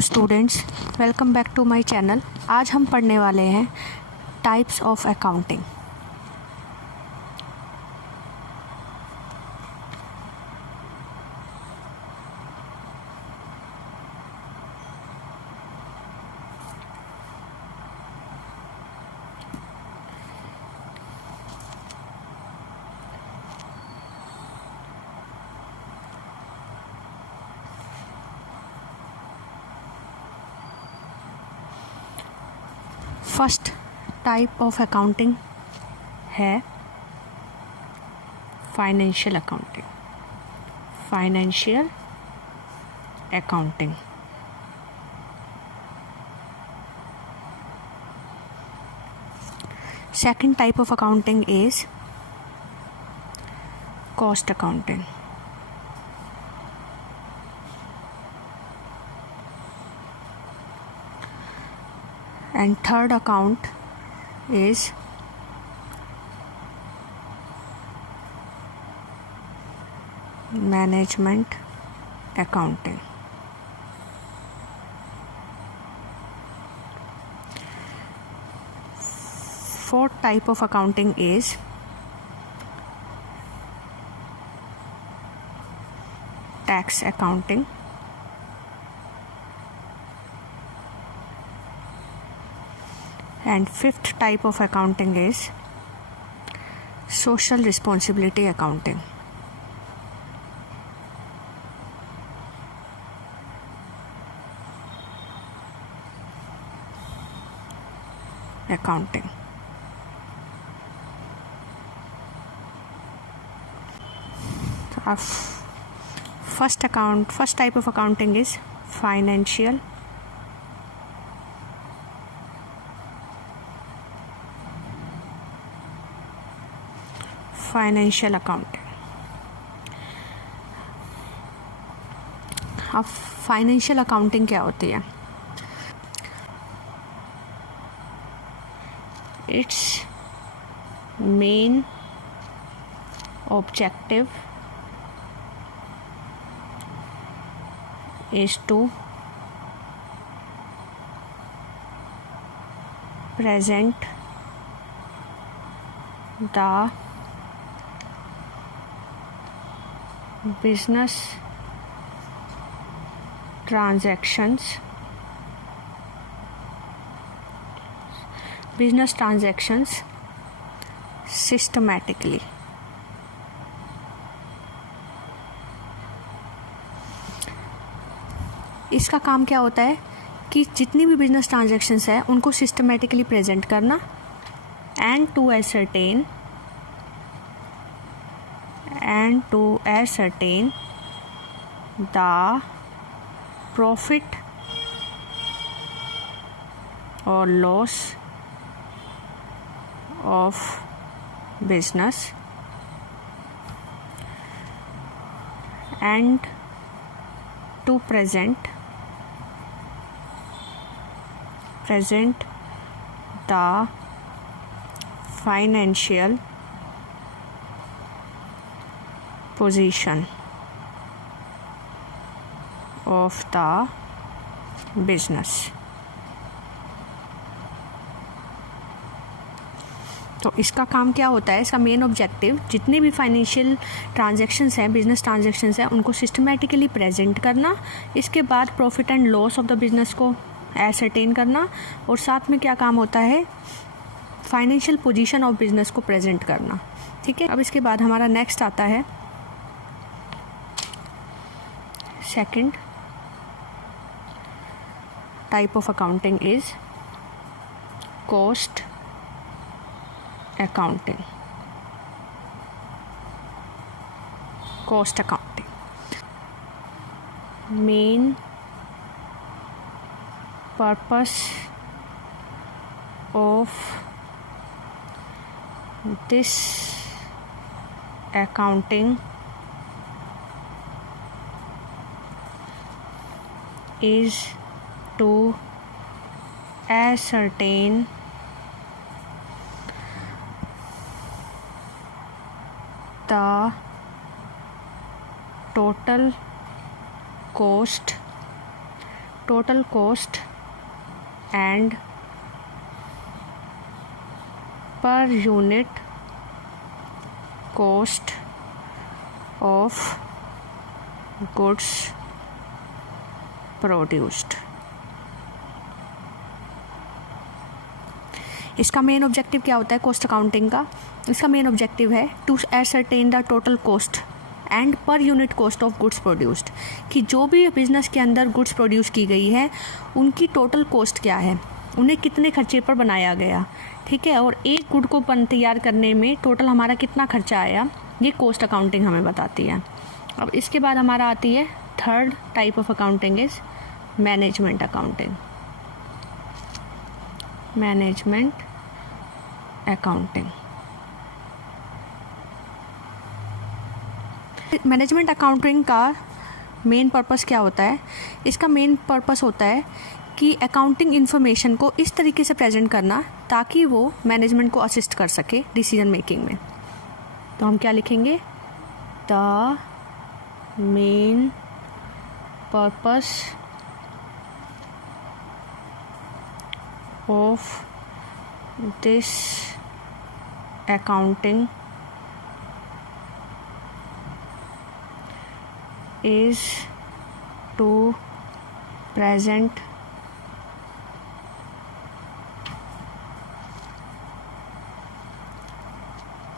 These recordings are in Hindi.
Hello students, welcome back to my channel. आज हम पढ़ने वाले हैं types of accounting. First type of accounting है financial accounting. Financial accounting second type of accounting is cost accounting. And third account is management accounting. Fourth type of accounting is tax accounting. And fifth type of accounting is social responsibility accounting. First type of accounting is financial accounting. अब फाइनेंशियल अकाउंटिंग क्या होती है? It's main objective is to present the business transactions systematically. इसका काम क्या होता है कि जितनी भी बिजनेस ट्रांजैक्शंस है उनको सिस्टमेटिकली प्रेजेंट करना and to ascertain the profit or loss of business and to present the financial position of the business. तो इसका काम क्या होता है? इसका मेन ऑब्जेक्टिव जितने भी फाइनेंशियल ट्रांजैक्शंस हैं, बिजनेस ट्रांजैक्शंस हैं, उनको सिस्टमेटिकली प्रेजेंट करना, इसके बाद profit and loss of the business को एसरटेन करना, और साथ में क्या काम होता है? फाइनेंशियल पोजीशन ऑफ बिजनेस को प्रेजेंट करना। ठीक है। अब इसके बाद हमारा नेक्स्ट आता है second type of accounting is cost accounting. Cost accounting. Main purpose of this accounting is to ascertain the total cost total cost and per unit cost of goods produced. इसका मेन ऑब्जेक्टिव क्या होता है कॉस्ट अकाउंटिंग का? इसका मेन ऑब्जेक्टिव है to ascertain the total cost and per unit cost of goods produced, कि जो भी बिज़नेस के अंदर गुड्स प्रोड्यूस की गई है उनकी टोटल कॉस्ट क्या है, उन्हें कितने खर्चे पर बनाया गया, ठीक है, और एक गुड को तैयार करने में टोटल हमारा कितना खर्चा आया, ये कॉस्ट अकाउंटिंग हमें बताती है। अब इसके बाद हमारा आती है third type of accounting is management accounting. Management accounting, management accounting का मेन पर्पस क्या होता है? इसका मेन पर्पस होता है कि अकाउंटिंग इन्फॉर्मेशन को इस तरीके से प्रेजेंट करना ताकि वो मैनेजमेंट को असिस्ट कर सके डिसीजन मेकिंग में। तो हम क्या लिखेंगे? The main purpose of this accounting is to present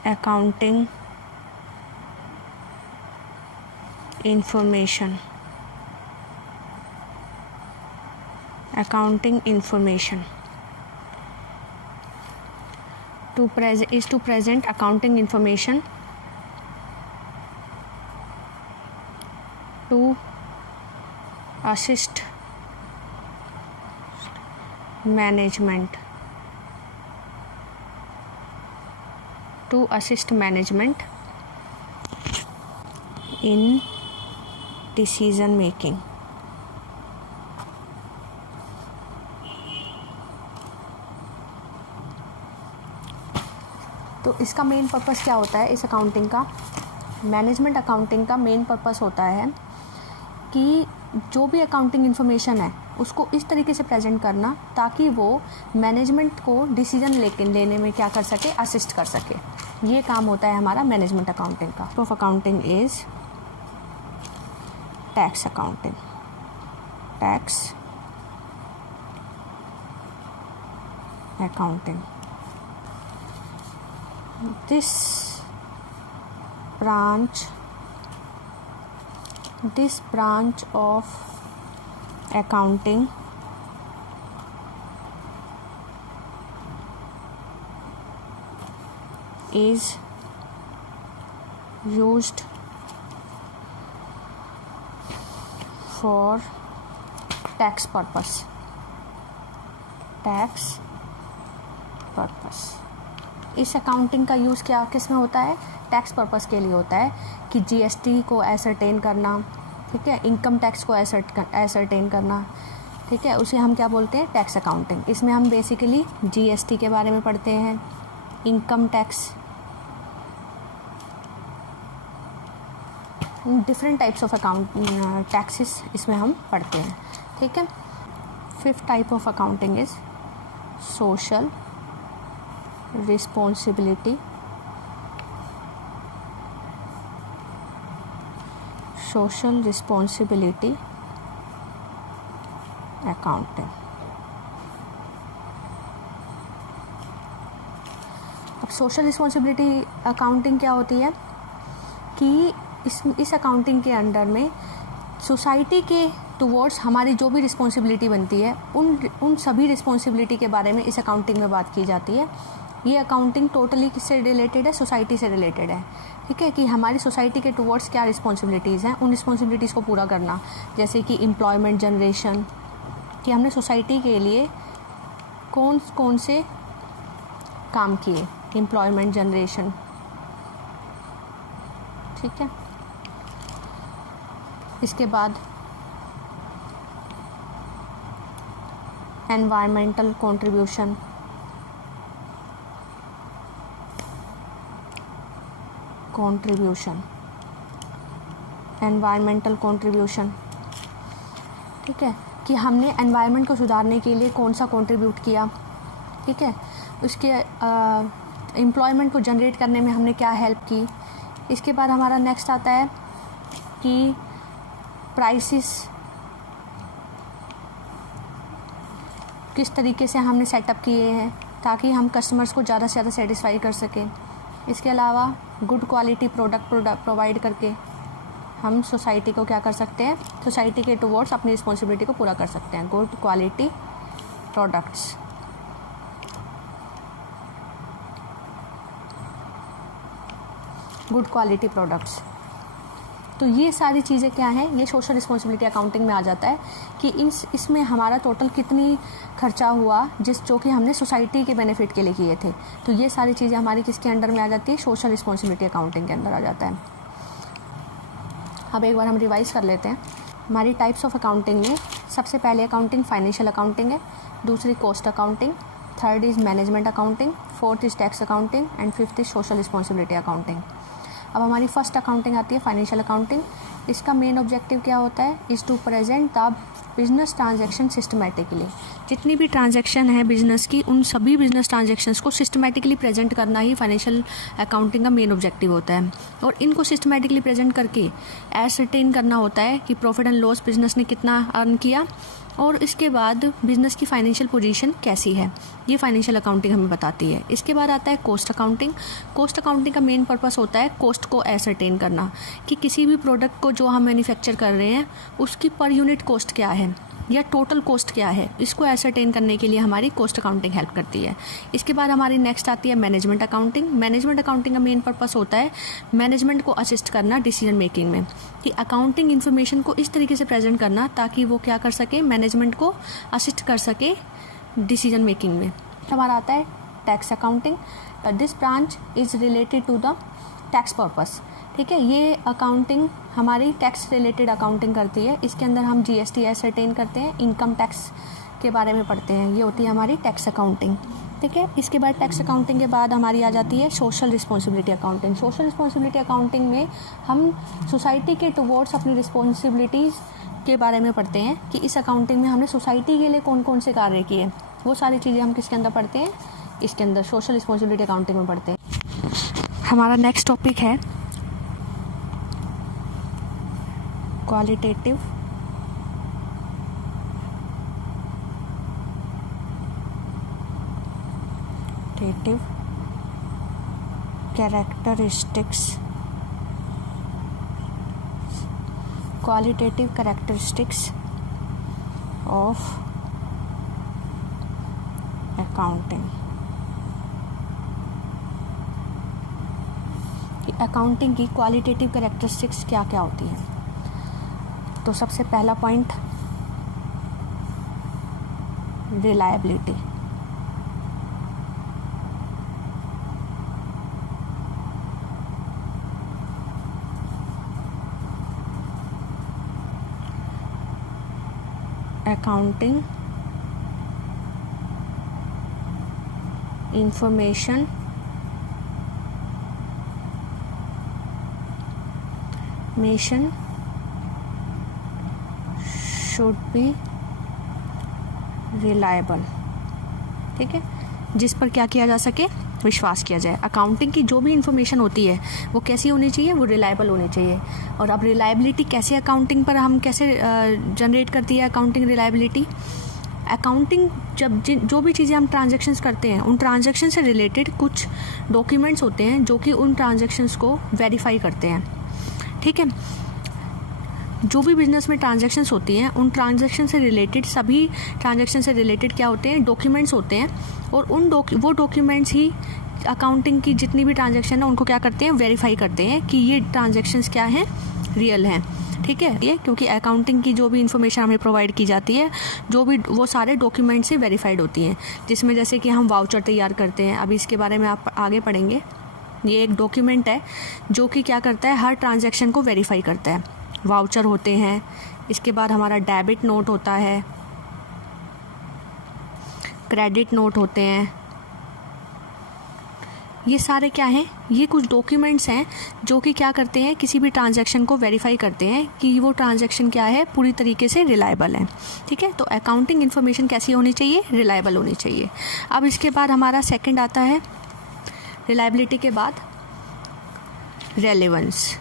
accounting information. To present accounting information to assist management in decision making. तो इसका मेन पर्पस क्या होता है? इस अकाउंटिंग का, मैनेजमेंट अकाउंटिंग का मेन पर्पस होता है कि जो भी अकाउंटिंग इन्फॉर्मेशन है उसको इस तरीके से प्रेजेंट करना ताकि वो मैनेजमेंट को डिसीजन लेने में क्या कर सके, असिस्ट कर सके। ये काम होता है हमारा मैनेजमेंट अकाउंटिंग का। Of accounting is tax accounting. Tax accounting, this branch of accounting is used for tax purpose. इस अकाउंटिंग का यूज़ क्या किस में होता है? टैक्स पर्पस के लिए होता है कि जीएसटी को एसरटेन करना, ठीक है, इनकम टैक्स को एसरटेन करना, ठीक है, उसे हम क्या बोलते हैं? Tax accounting. इसमें हम बेसिकली जीएसटी के बारे में पढ़ते हैं, income tax, different types of taxes इसमें हम पढ़ते हैं, ठीक है। Fifth type of accounting is social responsibility accounting। अब सोशल रिस्पॉन्सिबिलिटी अकाउंटिंग क्या होती है कि इस अकाउंटिंग के अंडर में सोसाइटी के टुवर्ड्स हमारी जो भी रिस्पॉन्सिबिलिटी बनती है उन सभी रिस्पॉन्सिबिलिटी के बारे में इस अकाउंटिंग में बात की जाती है। ये अकाउंटिंग टोटली किससे रिलेटेड है? सोसाइटी से रिलेटेड है, ठीक है, कि हमारी सोसाइटी के टुवर्ड्स क्या रिस्पॉन्सिबिलिटीज़ हैं, उन रिस्पॉन्सिबिलिटीज़ को पूरा करना, जैसे कि एम्प्लॉयमेंट जनरेशन, कि हमने सोसाइटी के लिए कौन कौन से काम किए, एम्प्लॉयमेंट जनरेशन, ठीक है। इसके बाद एनवायरमेंटल कंट्रीब्यूशन, एनवायरमेंटल कंट्रीब्यूशन, ठीक है। कि हमने एनवायरनमेंट को सुधारने के लिए कौन सा कंट्रीब्यूट किया, ठीक है, उसके एम्प्लॉयमेंट को जनरेट करने में हमने क्या हेल्प की। इसके बाद हमारा नेक्स्ट आता है कि प्राइसेस किस तरीके से हमने सेटअप किए हैं ताकि हम कस्टमर्स को ज़्यादा से ज़्यादा सेटिस्फाई कर सकें। इसके अलावा गुड क्वालिटी प्रोडक्ट प्रोवाइड करके हम सोसाइटी को क्या कर सकते हैं, सोसाइटी के टुवर्ड्स अपनी रिस्पॉन्सिबिलिटी को पूरा कर सकते हैं। Good quality products, good quality products. तो ये सारी चीज़ें क्या हैं, ये सोशल रिस्पॉन्सिबिलिटी अकाउंटिंग में आ जाता है कि इसमें हमारा टोटल कितनी खर्चा हुआ जो कि हमने सोसाइटी के बेनिफिट के लिए किए थे। तो ये सारी चीज़ें हमारी किसके अंडर में आ जाती है, सोशल रिस्पॉन्सिबिलिटी अकाउंटिंग के अंदर आ जाता है। अब एक बार हम रिवाइज कर लेते हैं। हमारी टाइप्स ऑफ अकाउंटिंग में सबसे पहले अकाउंटिंग फाइनेंशियल अकाउंटिंग है, दूसरी cost accounting, third is management accounting, fourth is tax accounting and fifth is social responsibility accounting. अब हमारी फर्स्ट अकाउंटिंग आती है फाइनेंशियल अकाउंटिंग। इसका मेन ऑब्जेक्टिव क्या होता है, is to present the business transaction systematically. जितनी भी ट्रांजैक्शन है बिजनेस की, उन सभी बिजनेस ट्रांजैक्शंस को सिस्टमेटिकली प्रेजेंट करना ही फाइनेंशियल अकाउंटिंग का मेन ऑब्जेक्टिव होता है। और इनको सिस्टमेटिकली प्रेजेंट करके एसर्टेन करना होता है कि प्रॉफिट एंड लॉस बिजनेस ने कितना अर्न किया और इसके बाद बिज़नेस की फाइनेंशियल पोजीशन कैसी है, ये फाइनेंशियल अकाउंटिंग हमें बताती है। इसके बाद आता है कॉस्ट अकाउंटिंग। कॉस्ट अकाउंटिंग का मेन पर्पस होता है कॉस्ट को एसर्टेन करना कि किसी भी प्रोडक्ट को जो हम मैन्युफैक्चर कर रहे हैं उसकी पर यूनिट कॉस्ट क्या है या टोटल कॉस्ट क्या है, इसको एसर्टेन करने के लिए हमारी कॉस्ट अकाउंटिंग हेल्प करती है। इसके बाद हमारी नेक्स्ट आती है मैनेजमेंट अकाउंटिंग। मैनेजमेंट अकाउंटिंग का मेन पर्पस होता है मैनेजमेंट को असिस्ट करना डिसीजन मेकिंग में, कि अकाउंटिंग इन्फॉर्मेशन को इस तरीके से प्रेजेंट करना ताकि वो क्या कर सके, मैनेजमेंट को असिस्ट कर सके डिसीजन मेकिंग में। हमारा आता है tax accounting. This branch is related to the tax purpose, ठीक है। ये अकाउंटिंग हमारी टैक्स रिलेटेड अकाउंटिंग करती है। इसके अंदर हम जीएसटी एसर्टेन करते हैं, इनकम टैक्स के बारे में पढ़ते हैं, ये होती है हमारी टैक्स अकाउंटिंग, ठीक है। इसके बाद टैक्स अकाउंटिंग के बाद हमारी आ जाती है social responsibility accounting. Social responsibility accounting में हम सोसाइटी के टुवर्ड्स अपनी रिस्पॉन्सिबिलिटीज़ के बारे में पढ़ते हैं कि इस अकाउंटिंग में हमने सोसाइटी के लिए कौन कौन से कार्य किए, वो सारी चीज़ें हम किसके अंदर पढ़ते हैं, इसके अंदर सोशल रिस्पॉन्सिबिलिटी अकाउंटिंग में पढ़ते हैं। हमारा नेक्स्ट टॉपिक है qualitative characteristics, qualitative characteristics of accounting. Accounting की क्वालिटेटिव कैरेक्टरिस्टिक्स क्या क्या होती हैं। तो सबसे पहला point reliability. Accounting information should be reliable, ठीक है, जिस पर क्या किया जा सके, विश्वास किया जाए। अकाउंटिंग की जो भी इंफॉर्मेशन होती है वो कैसी होनी चाहिए, वो रिलायबल होनी चाहिए। और अब रिलायबिलिटी कैसे अकाउंटिंग पर हम कैसे जनरेट करती है अकाउंटिंग रिलायबिलिटी। अकाउंटिंग जब जो भी चीज़ें हम ट्रांजैक्शंस करते हैं उन ट्रांजैक्शन से रिलेटेड कुछ डॉक्यूमेंट्स होते हैं जो कि उन ट्रांजैक्शंस को वेरीफाई करते हैं, ठीक है। जो भी बिजनेस में ट्रांजैक्शंस होती हैं उन ट्रांजैक्शन से रिलेटेड, सभी ट्रांजैक्शन से रिलेटेड क्या होते हैं, डॉक्यूमेंट्स होते हैं। और वो डॉक्यूमेंट्स ही अकाउंटिंग की जितनी भी ट्रांजैक्शन है उनको क्या करते हैं, वेरीफाई करते हैं कि ये ट्रांजैक्शंस क्या हैं, रियल हैं, ठीक है। ये क्योंकि अकाउंटिंग की जो भी इंफॉर्मेशन हमें प्रोवाइड की जाती है जो भी वो सारे डॉक्यूमेंट से वेरीफाइड होती हैं, जिसमें जैसे कि हम वाउचर तैयार करते हैं, अभी इसके बारे में आप आगे पढ़ेंगे। ये एक डॉक्यूमेंट है जो कि क्या करता है, हर ट्रांजैक्शन को वेरीफाई करता है। वाउचर होते हैं, इसके बाद हमारा डेबिट नोट होता है, क्रेडिट नोट होते हैं, ये सारे क्या हैं, ये कुछ डॉक्यूमेंट्स हैं जो कि क्या करते हैं, किसी भी ट्रांजैक्शन को वेरीफाई करते हैं कि वो ट्रांजैक्शन क्या है, पूरी तरीके से रिलायबल है। ठीक है, तो अकाउंटिंग इन्फॉर्मेशन कैसी होनी चाहिए, रिलायबल होनी चाहिए। अब इसके बाद हमारा सेकंड आता है, रिलायबिलिटी के बाद रेलेवेंस।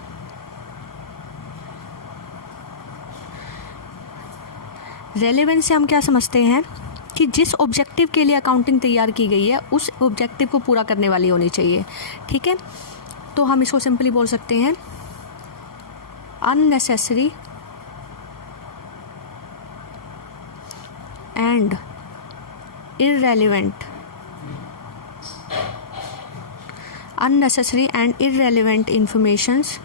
रेलेवेंस से हम क्या समझते हैं कि जिस ऑब्जेक्टिव के लिए अकाउंटिंग तैयार की गई है उस ऑब्जेक्टिव को पूरा करने वाली होनी चाहिए। ठीक है, तो हम इसको सिंपली बोल सकते हैं unnecessary and irrelevant, unnecessary and irrelevant informations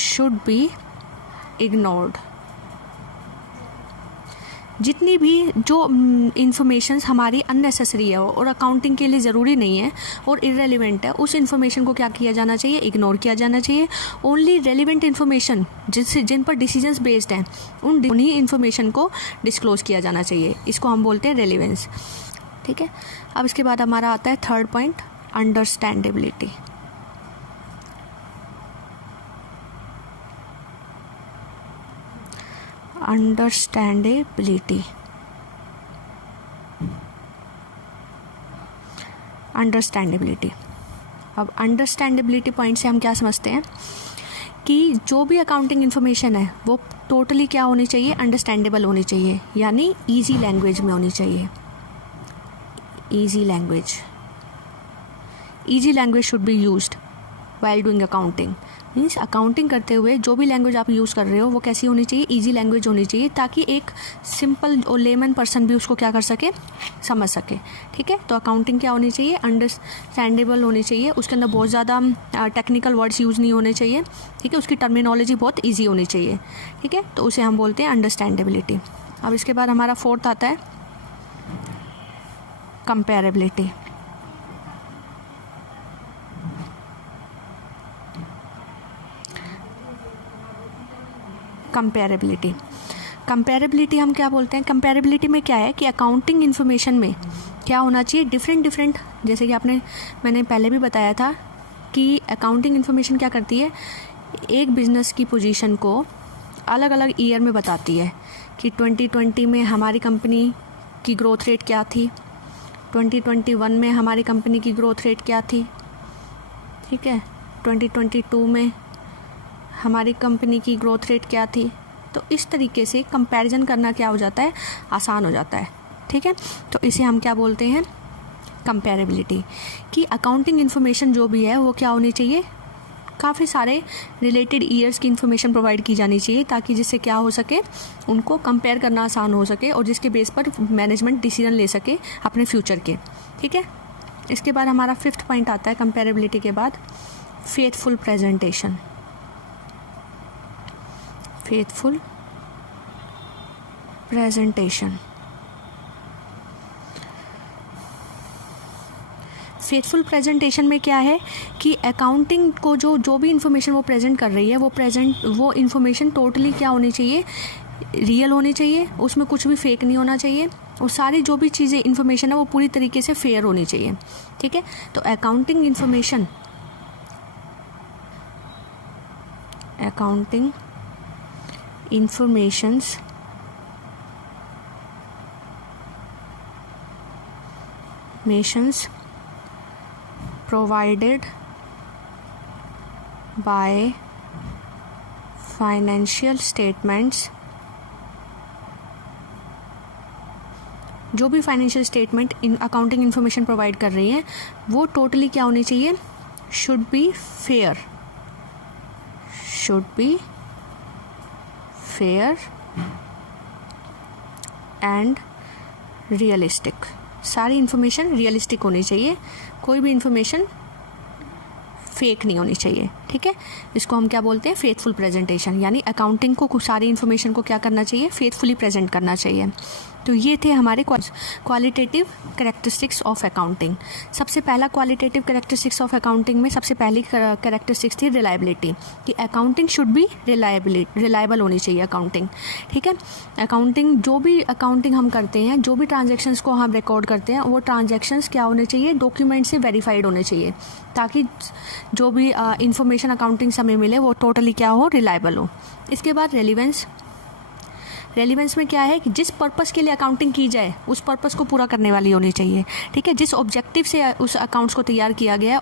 should be ignored। जितनी भी जो इंफॉर्मेशंस हमारी अननेसेसरी है और अकाउंटिंग के लिए ज़रूरी नहीं है और इररेलेवेंट है, उस इन्फॉर्मेशन को क्या किया जाना चाहिए, इग्नोर किया जाना चाहिए। ओनली रेलिवेंट इन्फॉर्मेशन जिन पर डिसीजंस बेस्ड हैं उन्हीं इन्फॉर्मेशन को डिस्क्लोज किया जाना चाहिए। इसको हम बोलते हैं रेलिवेंस। ठीक है, अब इसके बाद हमारा आता है थर्ड पॉइंट, अंडरस्टैंडेबिलिटी। अंडरस्टैंडेबिलिटी अब अंडरस्टैंडेबिलिटी पॉइंट से हम क्या समझते हैं कि जो भी अकाउंटिंग इन्फॉर्मेशन है वो टोटली क्या होनी चाहिए, अंडरस्टैंडेबल होनी चाहिए, यानी इजी लैंग्वेज में होनी चाहिए। Easy language should be used while doing accounting. Means accounting करते हुए जो भी लैंग्वेज आप यूज़ कर रहे हो वो कैसी होनी चाहिए, इजी लैंग्वेज होनी चाहिए, ताकि एक सिंपल और लेमन पर्सन भी उसको क्या कर सके, समझ सके। ठीक है, तो अकाउंटिंग क्या होनी चाहिए, अंडरस्टैंडेबल होनी चाहिए। उसके अंदर बहुत ज़्यादा टेक्निकल वर्ड्स यूज़ नहीं होने चाहिए। ठीक है, उसकी टर्मिनोलॉजी बहुत ईजी होनी चाहिए। ठीक है, तो उसे हम बोलते हैं अंडरस्टैंडेबिलिटी। अब इसके बाद हमारा फोर्थ आता है कंपेरेबिलिटी। कंपेरेबिलिटी हम क्या बोलते हैं, कंपेरेबिलिटी में क्या है कि अकाउंटिंग इन्फॉर्मेशन में क्या होना चाहिए, डिफरेंट जैसे कि मैंने पहले भी बताया था कि अकाउंटिंग इन्फॉर्मेशन क्या करती है, एक बिज़नेस की पोजीशन को अलग अलग ईयर में बताती है कि 2020 में हमारी कंपनी की ग्रोथ रेट क्या थी, 2021 में हमारी कंपनी की ग्रोथ रेट क्या थी। ठीक है, 2022 में हमारी कंपनी की ग्रोथ रेट क्या थी। तो इस तरीके से कंपैरिजन करना क्या हो जाता है, आसान हो जाता है। ठीक है, तो इसे हम क्या बोलते हैं, कंपेरेबिलिटी। कि अकाउंटिंग इन्फॉर्मेशन जो भी है वो क्या होनी चाहिए, काफ़ी सारे रिलेटेड ईयर्स की इन्फॉर्मेशन प्रोवाइड की जानी चाहिए, ताकि जिससे क्या हो सके, उनको कंपेयर करना आसान हो सके और जिसके बेस पर मैनेजमेंट डिसीजन ले सके अपने फ्यूचर के। ठीक है, इसके बाद हमारा फिफ्थ पॉइंट आता है कंपेरेबिलिटी के बाद, फेथफुल प्रेजेंटेशन। फेथफुल प्रेजेंटेशन में क्या है कि अकाउंटिंग को जो भी इंफॉर्मेशन वो प्रेजेंट कर रही है वो इंफॉर्मेशन टोटली क्या होनी चाहिए, रियल होनी चाहिए, उसमें कुछ भी फेक नहीं होना चाहिए और सारी जो भी चीज़ें इंफॉर्मेशन है वो पूरी तरीके से फेयर होनी चाहिए। ठीक है, तो accounting informations provided by financial statements, जो भी financial statement in accounting information provide कर रही हैं वो टोटली क्या होनी चाहिए, should be fair and realistic. सारी इन्फॉर्मेशन रियलिस्टिक होनी चाहिए, कोई भी इन्फॉर्मेशन फेक नहीं होनी चाहिए। ठीक है, इसको हम क्या बोलते हैं, फेथफुल प्रेजेंटेशन, यानी अकाउंटिंग को सारी इन्फॉर्मेशन को क्या करना चाहिए, फेथफुली प्रेजेंट करना चाहिए। तो ये थे हमारे क्वालिटेटिव कैरेक्टरिस्टिक्स ऑफ अकाउंटिंग। सबसे पहला क्वालिटेटिव कैरेक्टरिस्टिक्स ऑफ अकाउंटिंग में सबसे पहली कैरेक्टरिस्टिक्स थी रिलायबिलिटी, कि अकाउंटिंग शुड बी रिलायबल होनी चाहिए अकाउंटिंग। ठीक है, अकाउंटिंग जो भी अकाउंटिंग हम करते हैं, जो भी ट्रांजैक्शंस को हम रिकॉर्ड करते हैं, वो ट्रांजैक्शंस क्या होने चाहिए, डॉक्यूमेंट से वेरीफाइड होने चाहिए, ताकि जो भी इंफॉर्मेशन अकाउंटिंग से हमें मिले वो टोटली क्या हो, रिलायबल हो। इसके बाद रेलिवेंस में क्या है कि जिस पर्पस के लिए अकाउंटिंग की जाए उस पर्पस को पूरा करने वाली होनी चाहिए। ठीक है, जिस ऑब्जेक्टिव से उस अकाउंट्स को तैयार किया गया है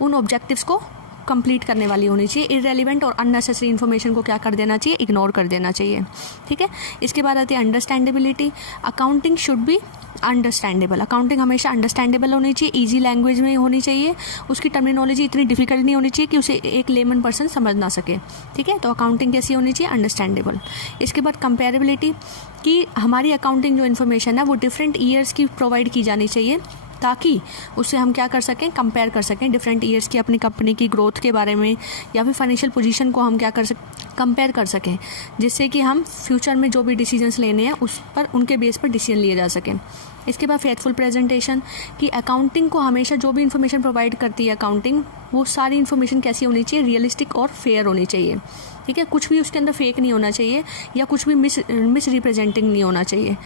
उन ऑब्जेक्टिव्स को कंप्लीट करने वाली होनी चाहिए। इररेलेवेंट और अननेसेसरी इन्फॉर्मेशन को क्या कर देना चाहिए, इग्नोर कर देना चाहिए। ठीक है, इसके बाद आती है understandability. Accounting should be understandable, accounting हमेशा अंडरस्टैंडेबल होनी चाहिए, ईजी लैंग्वेज में होनी चाहिए, उसकी टर्मिनोलॉजी इतनी डिफिकल्ट नहीं होनी चाहिए कि उसे एक लेमन पर्सन समझ ना सके। ठीक है, तो अकाउंटिंग कैसी होनी चाहिए, अंडरस्टैंडेबल। इसके बाद कंपेरेबिलिटी, कि हमारी अकाउंटिंग जो इन्फॉर्मेशन है वो डिफरेंट ईयर्स की प्रोवाइड की जानी चाहिए, ताकि उससे हम क्या कर सकें, कंपेयर कर सकें डिफरेंट ईयर्स की अपनी कंपनी की ग्रोथ के बारे में, या फिर फाइनेंशियल पोजीशन को हम क्या कर सकें, कंपेयर कर सकें, जिससे कि हम फ्यूचर में जो भी डिसीजंस लेने हैं उस पर उनके बेस पर डिसीजन लिए जा सकें। इसके बाद फेथफुल प्रेजेंटेशन, कि अकाउंटिंग को हमेशा जो भी इन्फॉर्मेशन प्रोवाइड करती है अकाउंटिंग, वो सारी इन्फॉर्मेशन कैसी होनी चाहिए, रियलिस्टिक और फेयर होनी चाहिए। ठीक है, कुछ भी उसके अंदर फेक नहीं होना चाहिए, या कुछ भी मिस रिप्रेजेंटिंग नहीं होना चाहिए।